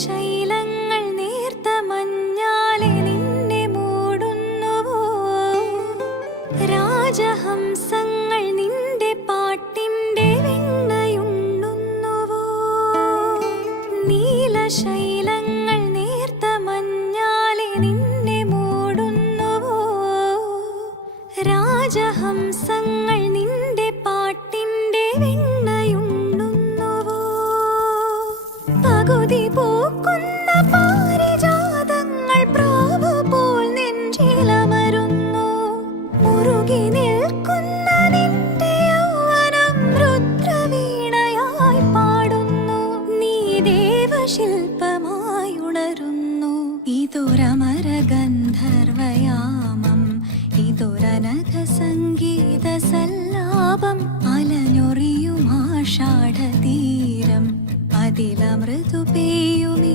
ശൈലങ്ങൾ നേർത്ത മഞ്ഞാലെ നിന്നെ മൂടുന്നുവോ, രാജഹംസങ്ങൾ നിന്റെ പാട്ടിന്റെ വെണ്ണയുണ്ണുന്നുവോ. നീലശൈലങ്ങൾ നേർത്ത മഞ്ഞാലെ നിന്നെ മൂടുന്നുവോ, രാജഹംസങ്ങൾ നിന്റെ പാട്ടിന്റെ വെണ്ണയുണ്ണുന്നുവോ. പകുതി പൂക്കുന്ന പാരിജാതങ്ങൾ പ്രാവ് പോൽ നെഞ്ചിലമരുന്നു. മുറുകി നിൽക്കുന്ന നിന്റെ യൗവനം രുദ്രവീണയായി പാടുന്നു. നീ ദേവശില്പമായി ഉണരുന്നു. ഇതൊരമര ഗന്ധർവയാമം, ഇതൊരനഘ സംഗീത സല്ലാപം. അലഞ്ഞൊറിയും ആഷാഢതീരം, അതിലമൃദു പെയ്യുമീ